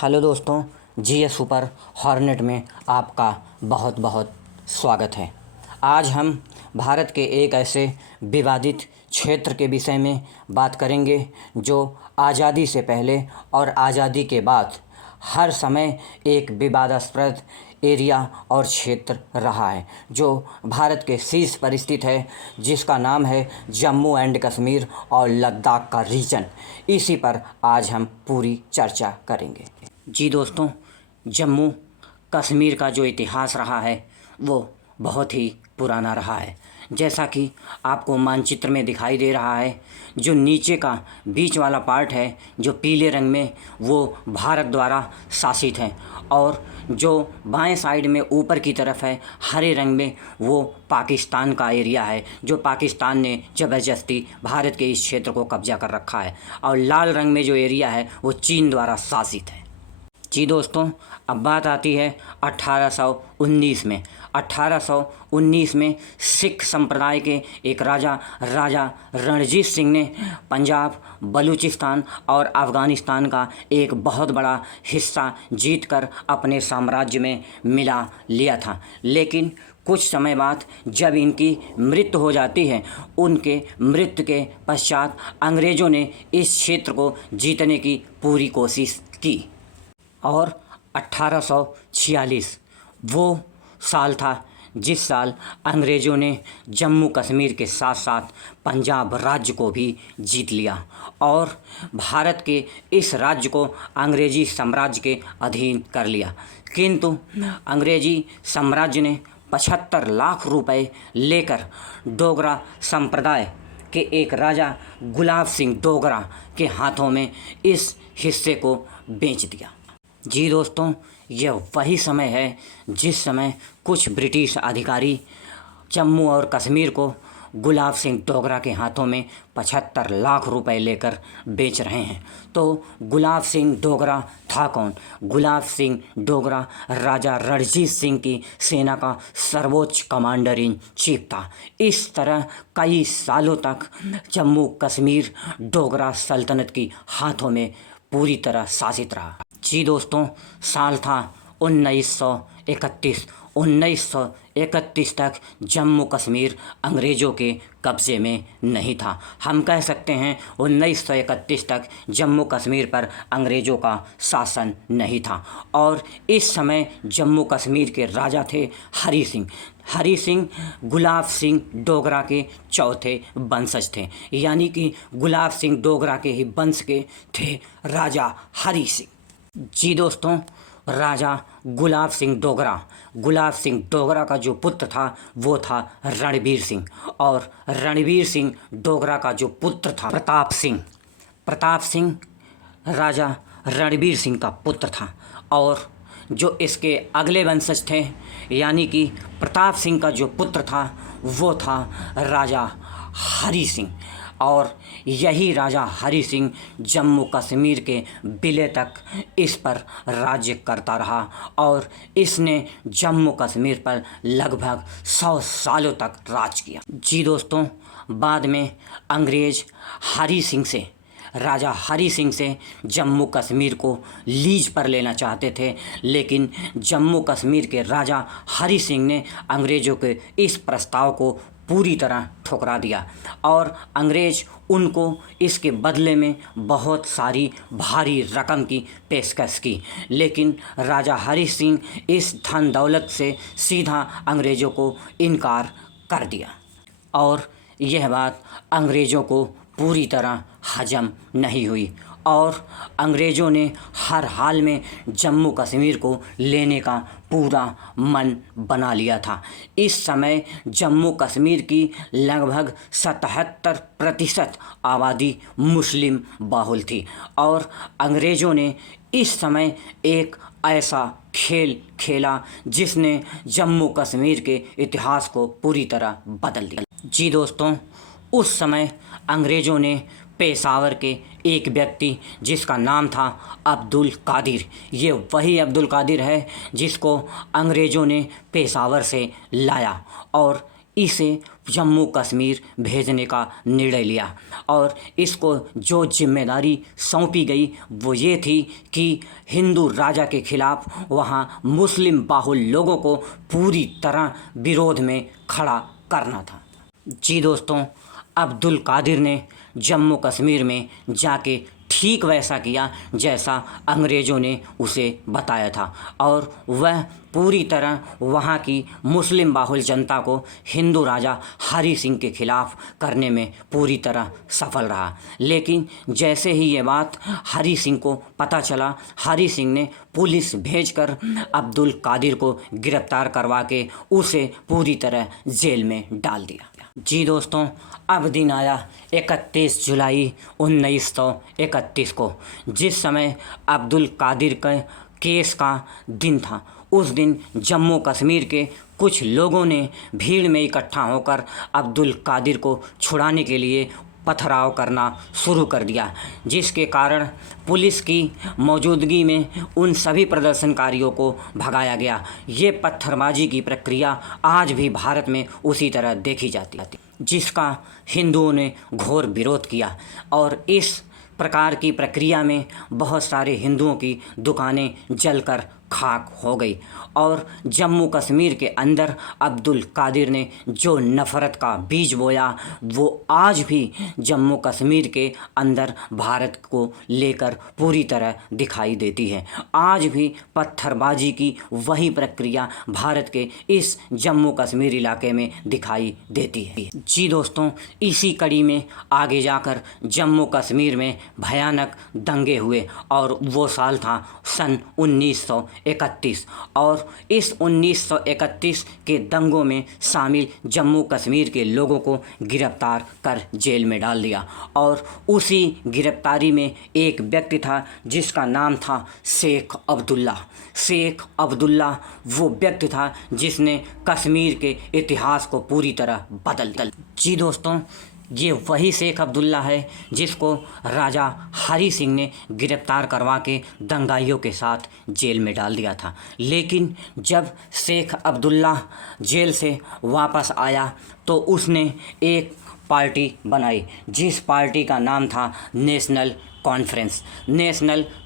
Hello दोस्तों, GS super hornet में आपका बहुत बहुत स्वागत है। आज हम भारत के एक ऐसे विवादित क्षेत्र के विषय में बात करेंगे जो आज़ादी से पहले और आज़ादी के बाद हर समय एक विवादास्पद एरिया और क्षेत्र रहा है, जो भारत के शीर्ष पर स्थित है, जिसका नाम है जम्मू एंड कश्मीर और लद्दाख का रीजन। इसी पर आज हम पूरी चर्चा करेंगे। जी दोस्तों, जम्मू कश्मीर का जो इतिहास रहा है वो बहुत ही पुराना रहा है। जैसा कि आपको मानचित्र में दिखाई दे रहा है, जो नीचे का बीच वाला पार्ट है जो पीले रंग में, वो भारत द्वारा शासित है, और जो बाएं साइड में ऊपर की तरफ है हरे रंग में, वो पाकिस्तान का एरिया है, जो पाकिस्तान ने ज़बरदस्ती भारत के इस क्षेत्र को कब्जा कर रखा है। और लाल रंग में जो एरिया है वो चीन द्वारा शासित है। जी दोस्तों, अब बात आती है 1819 में। 1819 में सिख संप्रदाय के एक राजा रणजीत सिंह ने पंजाब, बलूचिस्तान और अफ़गानिस्तान का एक बहुत बड़ा हिस्सा जीतकर अपने साम्राज्य में मिला लिया था। लेकिन कुछ समय बाद जब इनकी मृत्यु हो जाती है, उनके मृत्यु के पश्चात अंग्रेज़ों ने इस क्षेत्र को जीतने की पूरी कोशिश की, और 1846 वो साल था जिस साल अंग्रेज़ों ने जम्मू कश्मीर के साथ साथ पंजाब राज्य को भी जीत लिया और भारत के इस राज्य को अंग्रेज़ी साम्राज्य के अधीन कर लिया। किंतु अंग्रेज़ी साम्राज्य ने 75 लाख रुपए लेकर डोगरा संप्रदाय के एक राजा गुलाब सिंह डोगरा के हाथों में इस हिस्से को बेच दिया। जी दोस्तों, यह वही समय है जिस समय कुछ ब्रिटिश अधिकारी जम्मू और कश्मीर को गुलाब सिंह डोगरा के हाथों में 75 लाख रुपए लेकर बेच रहे हैं। तो गुलाब सिंह डोगरा था कौन? गुलाब सिंह डोगरा राजा रणजीत सिंह की सेना का सर्वोच्च कमांडर इन चीफ था। इस तरह कई सालों तक जम्मू कश्मीर डोगरा सल्तनत की हाथों में पूरी तरह शासित रहा। जी दोस्तों, साल था 1931। 1931 तक जम्मू कश्मीर अंग्रेज़ों के कब्ज़े में नहीं था। हम कह सकते हैं 1931 तक जम्मू कश्मीर पर अंग्रेज़ों का शासन नहीं था। और इस समय जम्मू कश्मीर के राजा थे हरी सिंह। हरी सिंह गुलाब सिंह डोगरा के चौथे वंशज थे, यानी कि गुलाब सिंह डोगरा के ही वंश के थे राजा हरी सिंह। जी दोस्तों, राजा गुलाब सिंह डोगरा का जो पुत्र था वो था रणबीर सिंह, और रणबीर सिंह डोगरा का जो पुत्र था प्रताप सिंह राजा रणबीर सिंह का पुत्र था। और जो इसके अगले वंशज थे, यानी कि प्रताप सिंह का जो पुत्र था वो था राजा हरी सिंह, और यही राजा हरी सिंह जम्मू कश्मीर के विलय तक इस पर राज्य करता रहा, और इसने जम्मू कश्मीर पर लगभग 100 सालों तक राज किया। जी दोस्तों, बाद में अंग्रेज़ राजा हरी सिंह से जम्मू कश्मीर को लीज पर लेना चाहते थे, लेकिन जम्मू कश्मीर के राजा हरी सिंह ने अंग्रेज़ों के इस प्रस्ताव को पूरी तरह ठुकरा दिया, और अंग्रेज़ उनको इसके बदले में बहुत सारी भारी रकम की पेशकश की। लेकिन राजा हरी सिंह इस धन दौलत से सीधा अंग्रेज़ों को इनकार कर दिया, और यह बात अंग्रेज़ों को पूरी तरह हजम नहीं हुई, और अंग्रेज़ों ने हर हाल में जम्मू कश्मीर को लेने का पूरा मन बना लिया था। इस समय जम्मू कश्मीर की लगभग 77% आबादी मुस्लिम बहुल थी, और अंग्रेज़ों ने इस समय एक ऐसा खेल खेला जिसने जम्मू कश्मीर के इतिहास को पूरी तरह बदल दिया। जी दोस्तों, उस समय अंग्रेज़ों ने पेशावर के एक व्यक्ति जिसका नाम था अब्दुल कादिर, ये वही अब्दुल कादिर है जिसको अंग्रेज़ों ने पेशावर से लाया, और इसे जम्मू कश्मीर भेजने का निर्णय लिया और इसको जो जिम्मेदारी सौंपी गई वो ये थी कि हिंदू राजा के खिलाफ वहाँ मुस्लिम बाहुल लोगों को पूरी तरह विरोध में खड़ा करना था। जी दोस्तों, अब्दुल कादिर ने जम्मू कश्मीर में जाके ठीक वैसा किया जैसा अंग्रेज़ों ने उसे बताया था और वह पूरी तरह वहाँ की मुस्लिम बाहुल जनता को हिंदू राजा हरि सिंह के खिलाफ करने में पूरी तरह सफल रहा। लेकिन जैसे ही ये बात हरि सिंह को पता चला, हरि सिंह ने पुलिस भेजकर अब्दुल कादिर को गिरफ्तार करवा के उसे पूरी तरह जेल में डाल दिया। जी दोस्तों, अब दिन आया 31 जुलाई 1931 को, जिस समय अब्दुल कादिर के केस का दिन था। उस दिन जम्मू कश्मीर के कुछ लोगों ने भीड़ में इकट्ठा होकर अब्दुल कादिर को छुड़ाने के लिए पथराव करना शुरू कर दिया, जिसके कारण पुलिस की मौजूदगी में उन सभी प्रदर्शनकारियों को भगाया गया। ये पत्थरबाजी की प्रक्रिया आज भी भारत में उसी तरह देखी जाती है, जिसका हिंदुओं ने घोर विरोध किया और इस प्रकार की प्रक्रिया में बहुत सारे हिंदुओं की दुकानें जलकर खाक हो गई और जम्मू कश्मीर के अंदर अब्दुल कादिर ने जो नफ़रत का बीज बोया वो आज भी जम्मू कश्मीर के अंदर भारत को लेकर पूरी तरह दिखाई देती है। आज भी पत्थरबाजी की वही प्रक्रिया भारत के इस जम्मू कश्मीर इलाके में दिखाई देती है। जी दोस्तों, इसी कड़ी में आगे जाकर जम्मू कश्मीर में भयानक दंगे हुए और वो साल था सन 1931 और इस 1931 के दंगों में शामिल जम्मू कश्मीर के लोगों को गिरफ्तार कर जेल में डाल दिया और उसी गिरफ्तारी में एक व्यक्ति था जिसका नाम था शेख अब्दुल्ला। शेख अब्दुल्ला वो व्यक्ति था जिसने कश्मीर के इतिहास को पूरी तरह बदल दिया। जी दोस्तों, ये वही शेख अब्दुल्ला है जिसको राजा हरि सिंह ने गिरफ्तार करवा के दंगाइयों के साथ जेल में डाल दिया था। लेकिन जब शेख अब्दुल्ला जेल से वापस आया तो उसने एक पार्टी बनाई, जिस पार्टी का नाम था नेशनल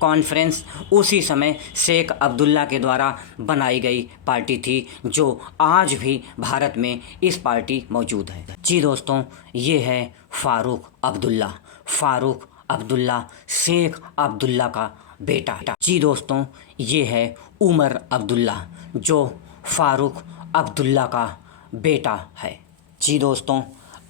कॉन्फ्रेंस उसी समय शेख अब्दुल्ला के द्वारा बनाई गई पार्टी थी, जो आज भी भारत में इस पार्टी मौजूद है। जी दोस्तों, ये है फ़ारूक अब्दुल्ला शेख अब्दुल्ला का बेटा। जी दोस्तों, ये है उमर अब्दुल्ला जो फ़ारूक अब्दुल्ला का बेटा है। जी दोस्तों,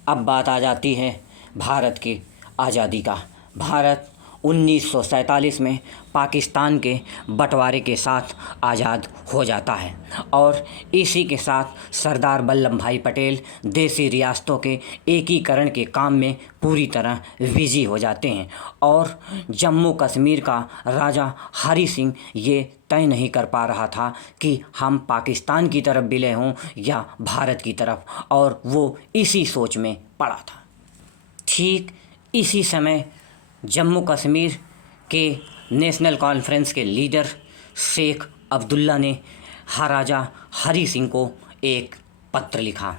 अब बात आ जाती है भारत की आज़ादी का। भारत 1947 में पाकिस्तान के बंटवारे के साथ आज़ाद हो जाता है और इसी के साथ सरदार वल्लभ भाई पटेल देसी रियासतों के एकीकरण के काम में पूरी तरह बिजी हो जाते हैं और जम्मू कश्मीर का राजा हरि सिंह ये तय नहीं कर पा रहा था कि हम पाकिस्तान की तरफ विलय हों या भारत की तरफ, और वो इसी सोच में पड़ा था। ठीक इसी समय जम्मू कश्मीर के नेशनल कॉन्फ्रेंस के लीडर शेख अब्दुल्ला ने राजा हरि सिंह को एक पत्र लिखा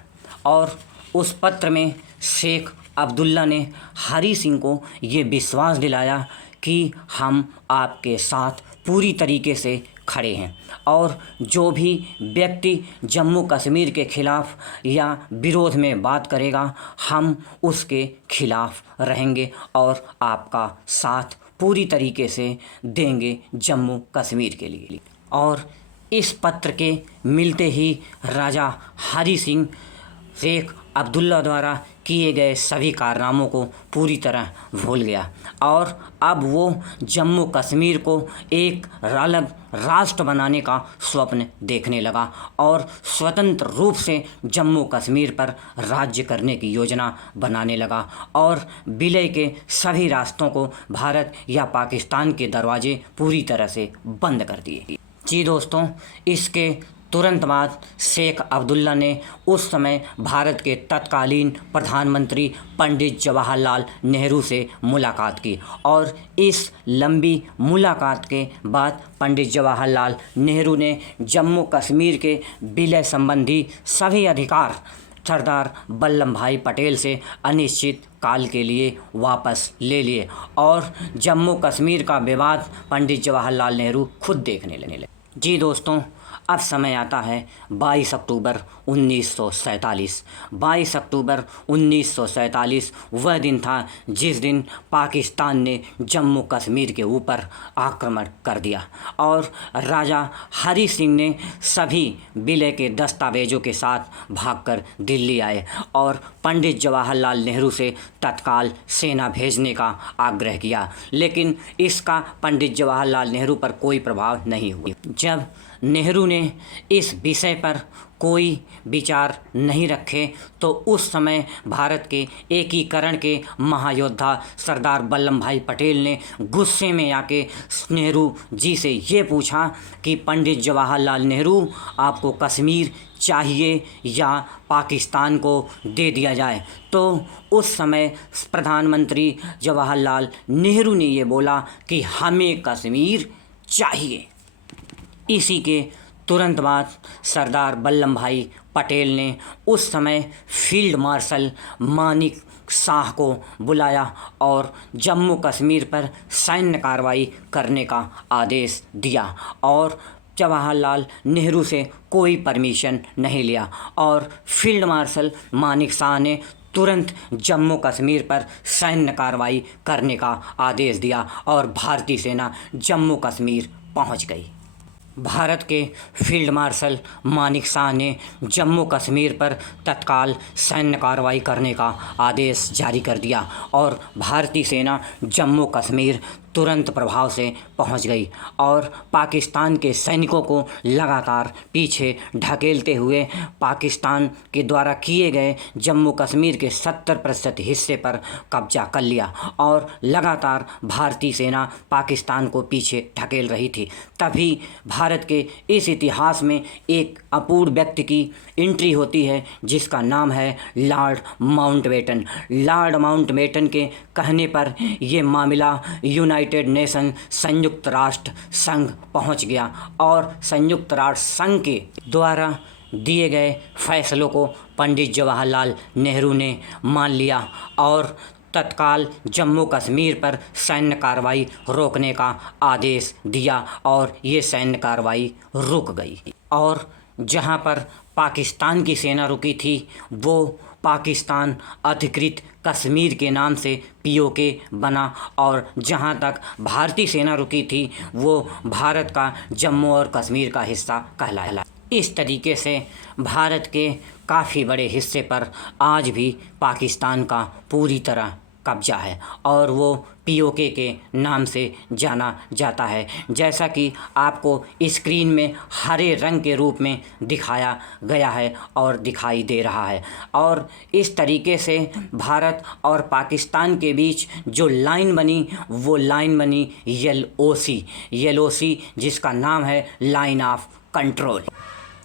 और उस पत्र में शेख अब्दुल्ला ने हरि सिंह को ये विश्वास दिलाया कि हम आपके साथ पूरी तरीके से खड़े हैं और जो भी व्यक्ति जम्मू कश्मीर के ख़िलाफ़ या विरोध में बात करेगा हम उसके ख़िलाफ़ रहेंगे और आपका साथ पूरी तरीके से देंगे जम्मू कश्मीर के लिए। और इस पत्र के मिलते ही राजा हरि सिंह शेख अब्दुल्ला द्वारा किए गए सभी कारनामों को पूरी तरह भूल गया और अब वो जम्मू कश्मीर को एक अलग राष्ट्र बनाने का स्वप्न देखने लगा और स्वतंत्र रूप से जम्मू कश्मीर पर राज्य करने की योजना बनाने लगा और विलय के सभी रास्तों को भारत या पाकिस्तान के दरवाजे पूरी तरह से बंद कर दिए। जी दोस्तों, इसके तुरंत बाद शेख अब्दुल्ला ने उस समय भारत के तत्कालीन प्रधानमंत्री पंडित जवाहरलाल नेहरू से मुलाकात की और इस लंबी मुलाकात के बाद पंडित जवाहरलाल नेहरू ने जम्मू कश्मीर के विलय संबंधी सभी अधिकार सरदार वल्लभ भाई पटेल से अनिश्चित काल के लिए वापस ले लिए और जम्मू कश्मीर का विवाद पंडित जवाहरलाल नेहरू खुद देखने लगे। जी दोस्तों, अब समय आता है 22 अक्टूबर 1947। 22 अक्टूबर 1947 वह दिन था जिस दिन पाकिस्तान ने जम्मू कश्मीर के ऊपर आक्रमण कर दिया और राजा हरी सिंह ने सभी विलय के दस्तावेजों के साथ भागकर दिल्ली आए और पंडित जवाहरलाल नेहरू से तत्काल सेना भेजने का आग्रह किया, लेकिन इसका पंडित जवाहरलाल नेहरू पर कोई प्रभाव नहीं हुआ। जब नेहरू ने इस विषय पर कोई विचार नहीं रखे तो उस समय भारत के एकीकरण के महायोद्धा सरदार वल्लभ भाई पटेल ने गुस्से में आके नेहरू जी से ये पूछा कि पंडित जवाहरलाल नेहरू, आपको कश्मीर चाहिए या पाकिस्तान को दे दिया जाए? तो उस समय प्रधानमंत्री जवाहरलाल नेहरू ने ये बोला कि हमें कश्मीर चाहिए। इसी के तुरंत बाद सरदार वल्लभ भाई पटेल ने उस समय फील्ड मार्शल मानिक शाह को बुलाया और जम्मू कश्मीर पर सैन्य कार्रवाई करने का आदेश दिया और जवाहरलाल नेहरू से कोई परमिशन नहीं लिया और फील्ड मार्शल मानिक शाह ने तुरंत जम्मू कश्मीर पर सैन्य कार्रवाई करने का आदेश दिया और भारतीय सेना जम्मू कश्मीर पहुंच गई। भारत के फील्ड मार्शल मानिक शाह ने जम्मू कश्मीर पर तत्काल सैन्य कार्रवाई करने का आदेश जारी कर दिया और भारतीय सेना जम्मू कश्मीर तुरंत प्रभाव से पहुंच गई और पाकिस्तान के सैनिकों को लगातार पीछे ढकेलते हुए पाकिस्तान के द्वारा किए गए जम्मू कश्मीर के 70% हिस्से पर कब्जा कर लिया और लगातार भारतीय सेना पाकिस्तान को पीछे ढकेल रही थी। तभी भारत के इस इतिहास में एक अपूर्व व्यक्ति की एंट्री होती है जिसका नाम है लॉर्ड माउंटबेटन। लॉर्ड माउंटबेटन के कहने पर ये मामला यूनाइटेड नेशन संयुक्त राष्ट्र संघ पहुंच गया और संयुक्त राष्ट्र संघ के द्वारा दिए गए फैसलों को पंडित जवाहरलाल नेहरू ने मान लिया और तत्काल जम्मू कश्मीर पर सैन्य कार्रवाई रोकने का आदेश दिया और ये सैन्य कार्रवाई रुक गई और जहां पर पाकिस्तान की सेना रुकी थी वो पाकिस्तान अधिकृत कश्मीर के नाम से पीओके बना और जहां तक भारतीय सेना रुकी थी वो भारत का जम्मू और कश्मीर का हिस्सा कहलाया। इस तरीके से भारत के काफ़ी बड़े हिस्से पर आज भी पाकिस्तान का पूरी तरह कब्जा है और वो पीओके के नाम से जाना जाता है, जैसा कि आपको स्क्रीन में हरे रंग के रूप में दिखाया गया है और दिखाई दे रहा है। और इस तरीके से भारत और पाकिस्तान के बीच जो लाइन बनी वो लाइन बनी एलओसी जिसका नाम है लाइन ऑफ कंट्रोल।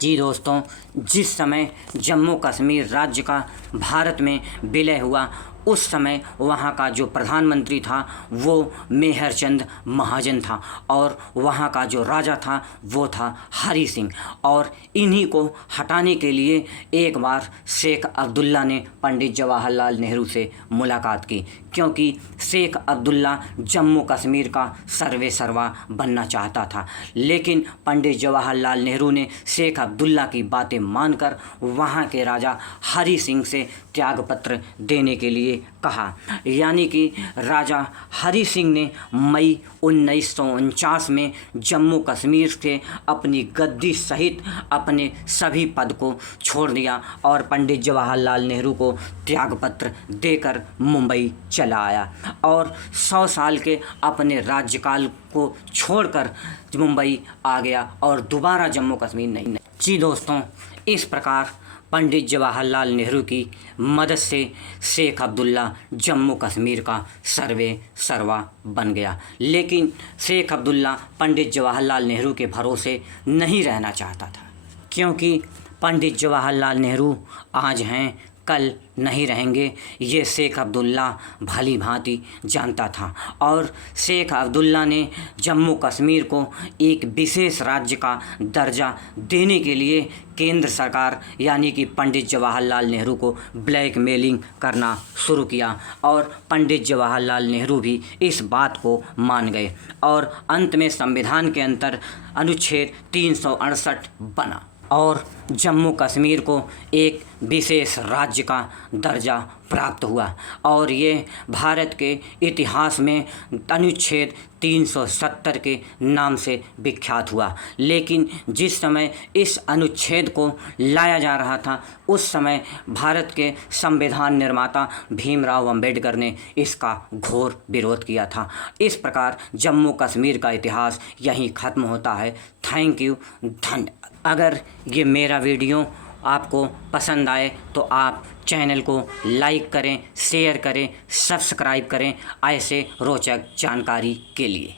जी दोस्तों, जिस समय जम्मू कश्मीर राज्य का भारत में विलय हुआ उस समय वहाँ का जो प्रधानमंत्री था वो मेहरचंद महाजन था और वहाँ का जो राजा था वो था हरी सिंह। और इन्हीं को हटाने के लिए एक बार शेख अब्दुल्ला ने पंडित जवाहरलाल नेहरू से मुलाकात की, क्योंकि शेख अब्दुल्ला जम्मू कश्मीर का सर्वे सर्वा बनना चाहता था। लेकिन पंडित जवाहरलाल नेहरू ने शेख अब्दुल्ला की बातें मानकर वहाँ के राजा हरी सिंह से त्यागपत्र देने के लिए कहा। यानी कि राजा हरी सिंह ने मई 1949 में जम्मू कश्मीर से अपनी गद्दी सहित अपने सभी पद को छोड़ दिया और पंडित जवाहरलाल नेहरू को त्यागपत्र देकर मुंबई चला आया और 100 साल के अपने राज्यकाल को छोड़कर मुंबई आ गया और दोबारा जम्मू कश्मीर नहीं। जी दोस्तों, इस प्रकार पंडित जवाहरलाल नेहरू की मदद से शेख अब्दुल्ला जम्मू कश्मीर का सर्वे सर्वा बन गया। लेकिन शेख अब्दुल्ला पंडित जवाहरलाल नेहरू के भरोसे नहीं रहना चाहता था, क्योंकि पंडित जवाहरलाल नेहरू आज हैं कल नहीं रहेंगे, ये शेख अब्दुल्ला भली भांति जानता था। और शेख अब्दुल्ला ने जम्मू कश्मीर को एक विशेष राज्य का दर्जा देने के लिए केंद्र सरकार यानी कि पंडित जवाहरलाल नेहरू को ब्लैकमेलिंग करना शुरू किया और पंडित जवाहरलाल नेहरू भी इस बात को मान गए और अंत में संविधान के अंतर अनुच्छेद 368 बना और जम्मू कश्मीर को एक विशेष राज्य का दर्जा प्राप्त हुआ और ये भारत के इतिहास में अनुच्छेद 370 के नाम से विख्यात हुआ। लेकिन जिस समय इस अनुच्छेद को लाया जा रहा था उस समय भारत के संविधान निर्माता भीमराव अंबेडकर ने इसका घोर विरोध किया था। इस प्रकार जम्मू कश्मीर का इतिहास यहीं ख़त्म होता है। थैंक यू, धन्यवाद। अगर ये मेरा वीडियो आपको पसंद आए तो आप चैनल को लाइक करें, शेयर करें, सब्सक्राइब करें ऐसे रोचक जानकारी के लिए।